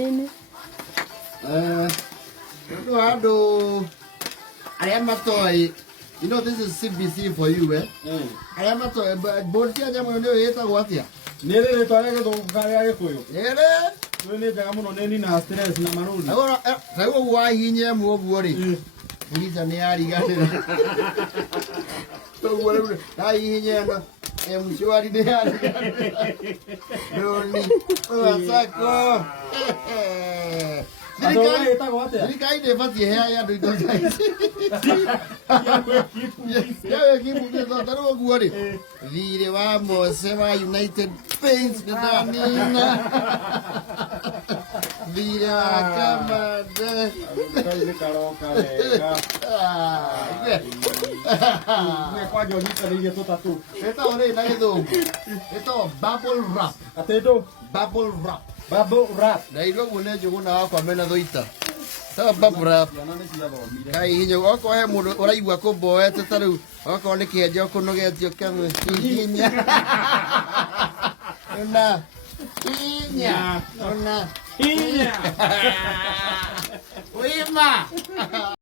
I am a toy. You know this is CBC for you, eh? I am a toy, but Boltia Jamano is a what ya? Nearly the to carry for you. Yeah, we need to come on any stress in Maroon. I will why he never move worry. He's a near so whatever. I am sure I did. No, Ini kain dia pasti ya duit tu saya. Ya equipo que só tá no gol ali. Vire vamos, se vai United Paints de Danina. Vire a cama de. Cai caroca, me quase olhei para ele todo tatu. Eta ore na itu. Itu bubble wrap. Até itu Bubble wrap. bubble wrap. Na ilo gune jugo na kwa mena doita. Sa bubble wrap. Kai hinyo oko he mundu uraigua kumboete ta riu oko ni kienjo kunogetio kamwe hinya. Ona hinya. Ona hinya. Wima.